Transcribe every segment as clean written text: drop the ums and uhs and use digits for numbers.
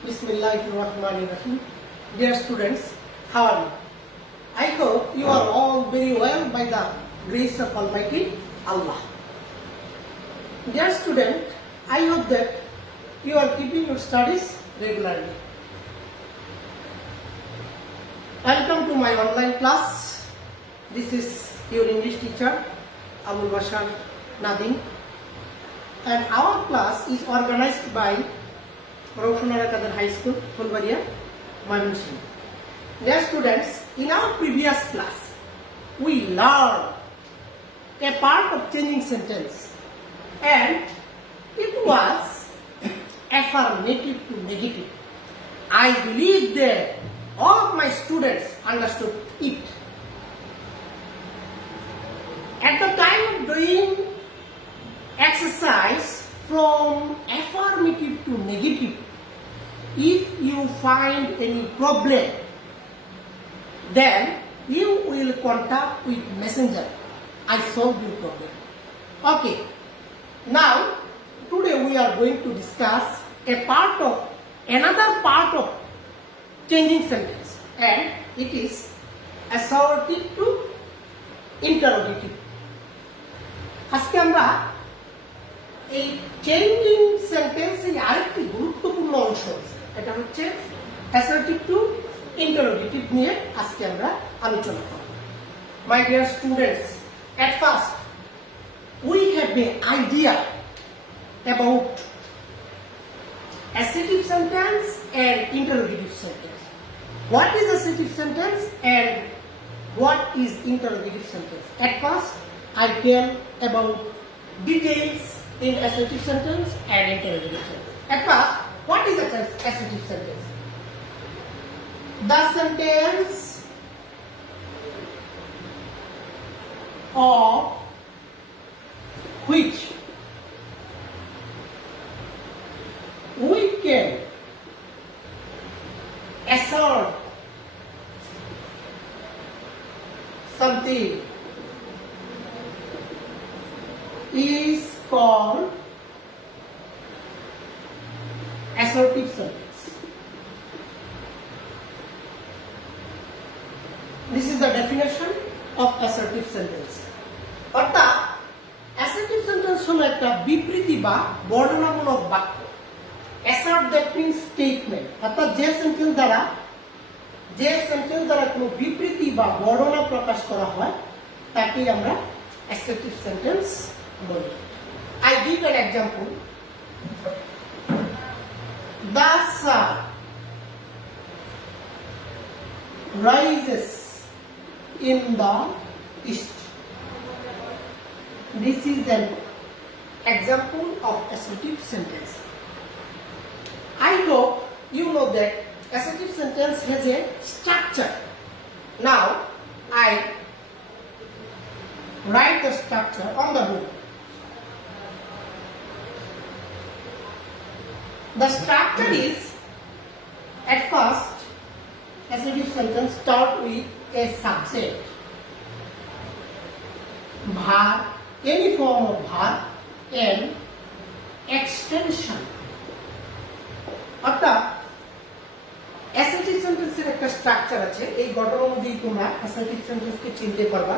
Bismillahirrahmanirrahim. Dear students, how are you? I hope you are all very well by the grace of Almighty Allah. Dear student, I hope that you are keeping your studies regularly. Welcome to my online class. This is your English teacher, Abul Bashar Nadim. And our class is organized by Roshanara Kadar High School, Fulbaria, Mymensingh. Dear students, in our previous class, we learned a part of changing sentence, and it was affirmative to negative. I believe that all of my students understood it. At the time of doing exercise from affirmative to negative, if you find any problem, then you will contact with messenger. I solve your problem. Okay. Now, today we are going to discuss another part of changing sentence, and it is assertive to interrogative. আজকে আমরা এই changing সেন্টেন্সের আরেকটি গুরুত্বপূর্ণ অংশ, এটা হচ্ছে assertive two interrogative নিয়ে আজকে আমরা আলোচনা করব। My dear students, at first we have an idea about assertive sentence and interrogative sentence. What is assertive sentence and what is interrogative sentence? At first I tell about details in assertive sentence and interrogative sentence. At first, what is an assertive sentence? The sentence of which we can assert something is called assertive sentence. This is the definition of assertive sentence. অর্থাৎ assertive sentence হলো একটা বিবৃতি বা বর্ণনামূলক বাক্য। assert that means statement, অর্থাৎ যে sentence দ্বারা কোনো বিবৃতি বা বর্ণনা প্রকাশ করা হয় তাকেই আমরা assertive sentence বলি। I give an example. The sun rises in the east. This is an example of assertive sentence. I hope you know that assertive sentence has a structure. Now I write the structure on the book. The structure is, at first, assertive sentence start with a subject, verb, any form of verb, and extension. অর্থাৎ assertive sentence এর একটা structure আছে। এই গঠন অনুযায়ী তোমরা assertive sentence কে চিনতে পারবা।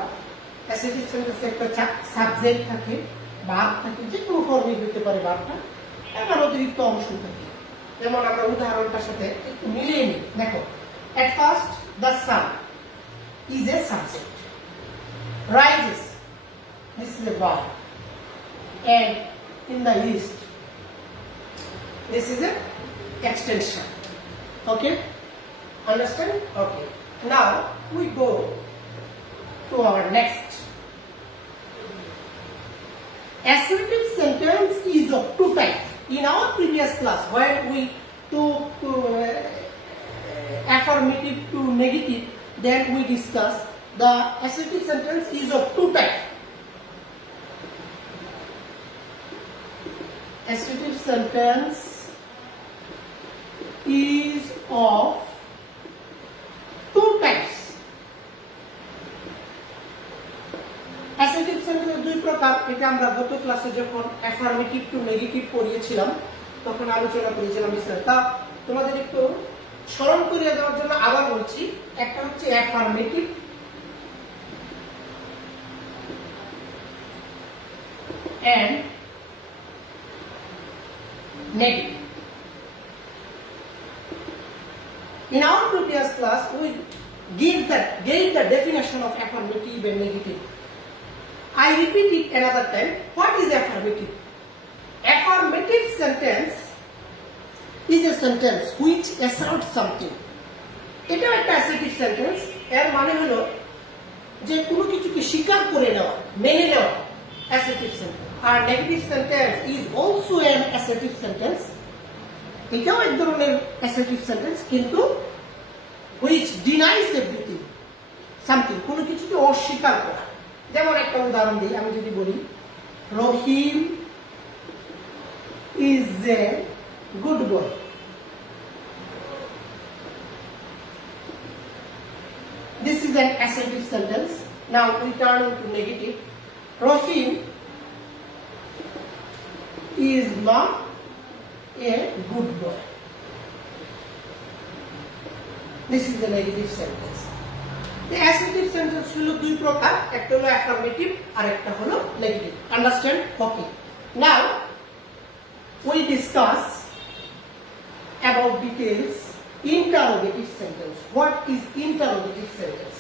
assertive sentence এর একটা সাবজেক্ট থাকে, ভার্ব থাকে, যে কোনো ফর্মে হতে পারে ভার্বটা, একটা অতিরিক্ত অংশ থাকে। যেমন আমরা উদাহরণটার সাথে একটু মিলিয়ে নিই। দেখো, at first the sun is a subject, rises, this is a verb, and in the east, this is a extension. Okay, understand? Okay, now we go to our next. Assertive sentence is of two types. In our previous class, where we took affirmative to negative, then we discussed the assertive sentence is of two types. Assertive sentence is of two types. Assertive sentence দুই প্রকার। এটা আমরা গত ক্লাসে যখন affirmative two negative পড়িয়েছিলাম তখন আলোচনা করেছিলাম বিস্তারিত। তোমাদের একটু স্মরণ করিয়ে দেওয়ার জন্য আবার বলছি। একটা হচ্ছে affirmative, and negative. In our previous class, we gave the definition of affirmative and negative. I repeat it another time. What is affirmative? Affirmative sentence is a sentence which asserts something. এটা একটা assertive sentence. এর মানে হলো যে কোনো কিছুকে স্বীকার করে নেওয়া, মেনে নেওয়া, assertive sentence. R negative sentence is also an assertive sentence. এটাও এক ধরনের assertive sentence, কিন্তু which denies everything, something, কোনো কিছুকে অস্বীকার করা। যেমন একটা উদাহরণ দিই, আমি যদি বলি রহিম is a good boy. This is an assertive sentence. Now we turn into negative. Rahim is not a good boy. This is a negative sentence. The assertive sentence হলো দুই প্রকার, একটা হলো affirmative আর একটা হলো negative. Understand? Okay. Now we discuss about details interrogative sentence. What is interrogative sentence?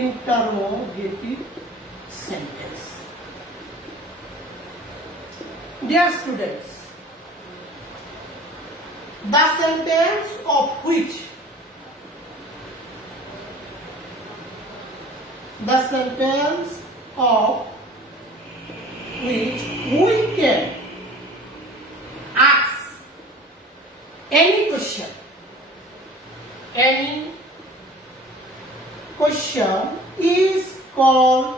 Interrogative sentence. Dear students, the sentence of which we can ask any question is called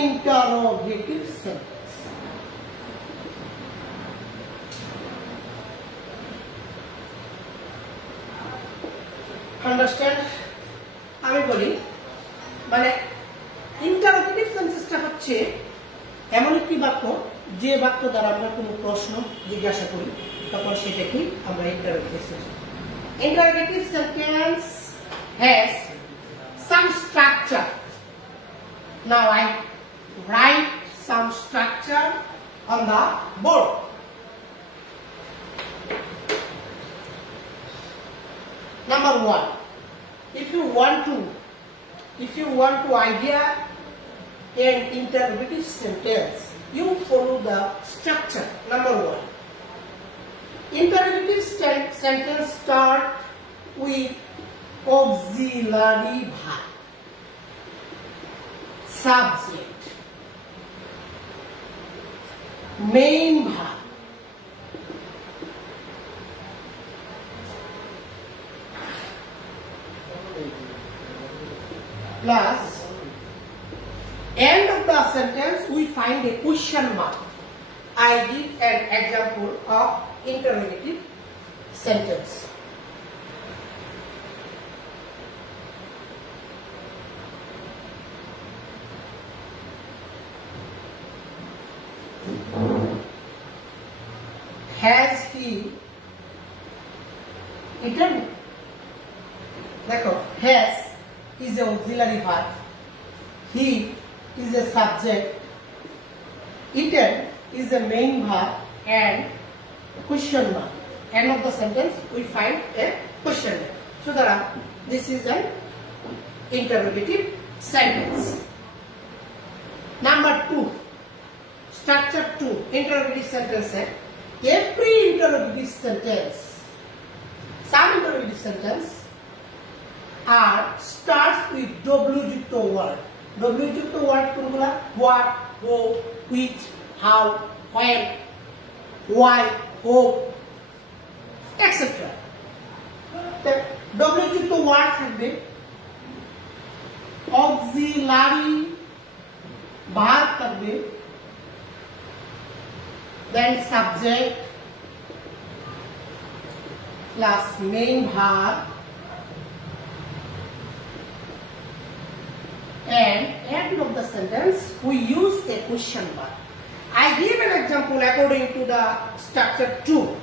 interrogative sentence. Understand? আমি বলি মানে interrogative সেন্টেন্সটা হচ্ছে এমন একটি বাক্য যে বাক্য দ্বারা আমরা কোনো প্রশ্ন জিজ্ঞাসা করি, তখন সেটাকেই আমরা interrogative sentence. Interrogative sentence has some structure. Now I write some structure on the board. Number one, if you want to idea an interrogative sentence, you follow the structure. Number one, interrogative sentence start with auxiliary verb, subject, main verb, plus end of the sentence we find a question mark. I give an example of interrogative sentence. Has he eaten? দেখো, has is a auxiliary verb, he is a subject, eaten is a main verb, and question mark. End of the sentence we find a question mark. So this is an interrogative sentence. Number two, structure 2, interrogative sentence. Every interrogative sentence, some interrogative sentence starts with W যুক্ত word. W যুক্ত word কোনগুলা? What, who, which, how, when, why, who, etc. W যুক্ত word থাকবে, auxiliary verb থাকবে, then subject plus main verb and end of the sentence we use a question mark. I give an example according to the structure 2.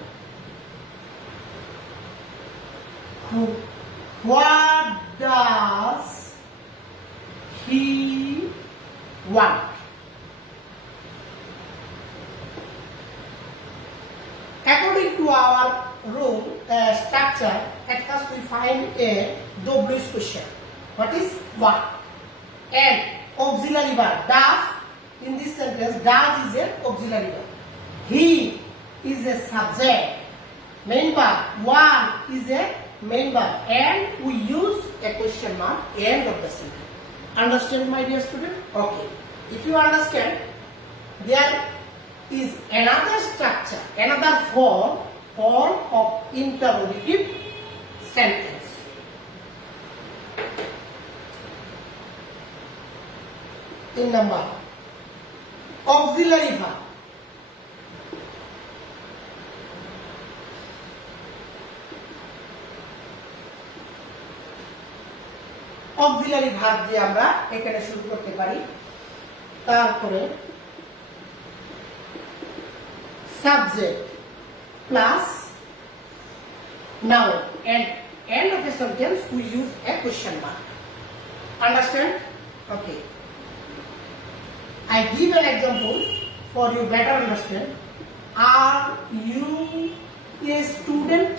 What does he want? According to our rule structure, at first we find a W's question. What is what? And auxiliary verb. Does, in this sentence, does is an auxiliary verb. He is a subject. Main verb. One is a main verb. And we use a question mark end of the sentence. Understand, my dear student? Okay. If you understand, there is another structure, another form of interrogative sentence. In number, auxiliary verb. Auxiliary verb দিয়ে আমরা এখানে শুরু করতে পারি। তারপরে subject plus noun and end of a sentence we use a question mark. Understand? Okay. I give an example for you better understand. Are you a student?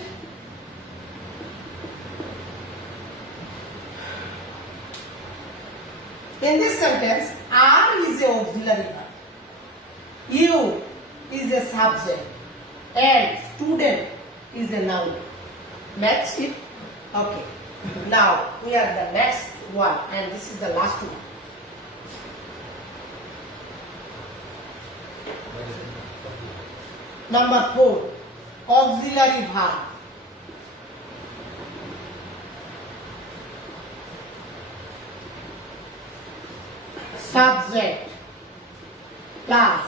In this sentence, are is a auxiliary verb. You is a subject and student is a noun. Match it? Okay. Now we are the next one and this is the last one. Number 4, auxiliary verb. Subject plus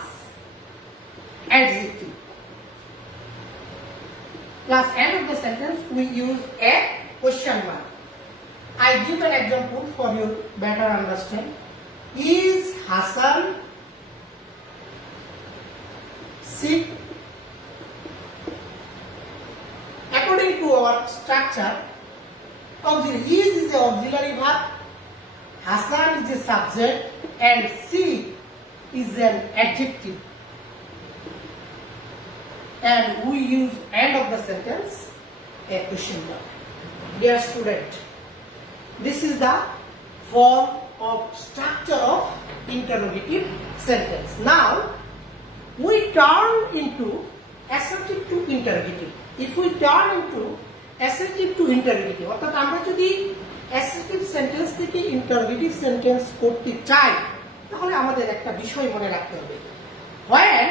adjective plus end of the sentence we use a question mark. I give an example for you better understand. Is Hassan sick? According to our structure, auxiliary is the auxiliary verb, Hassan is a subject and sick is an adjective. And we use end of the sentence a question mark. Dear student, this is the form of structure of interrogative sentence. Now we turn into assertive to interrogative. If we turn into assertive to interrogative, অর্থাৎ আমরা যদি assertive sentence থেকে interrogative sentence করতে চাই তাহলে আমাদের একটা বিষয় মনে রাখতে হবে. When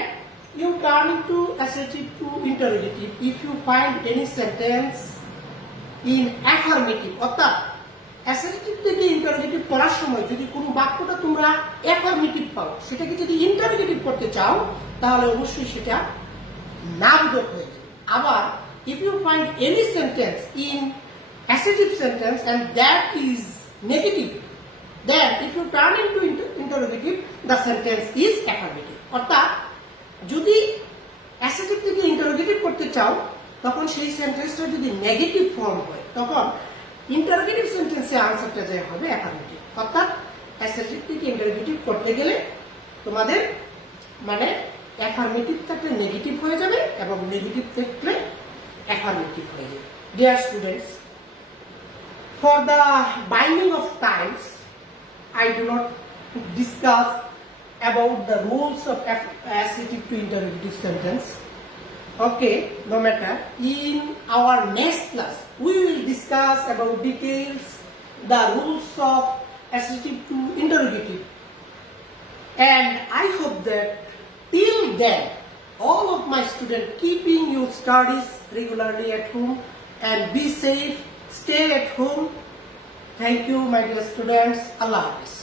you turn into assertive to interrogative, if you find any sentence in affirmative, অর্থাৎ assertive থেকে interrogative করার সময় যদি কোনো বাক্যটা তোমরা affirmative পাও, সেটাকে যদি interrogative করতে চাও তাহলে অবশ্যই সেটা নামবোধক হয়ে যাবে। আবার if you find any sentence in assertive sentence and that is negative, then if you turn into interrogative, the sentence is affirmative. অর্থাৎ যদি assertive থেকে interrogative করতে চাও তখন সেই সেন্টেন্সটা যদি নেগেটিভ ফর্ম হয় তখন ইন্টারোগেটিভ সেন্টেন্সে আনসারটা যে হবে অ্যাফার্মেটিভ। অর্থাৎ assertive থেকে interrogative করতে গেলে তোমাদের মানে অ্যাফার্মেটিভ থাকলে নেগেটিভ হয়ে যাবে এবং নেগেটিভ থাকলে অ্যাফার্মেটিভ হয়ে যাবে। Dear students, for the binding of times, I do not discuss about the rules of assertive to interrogative sentence. Okay, no matter. In our next class, we will discuss about details, the rules of assertive to interrogative. And I hope that till then, all of my students keeping your studies regularly at home and be safe, stay at home. Thank you, my dear students. Allah Hafiz.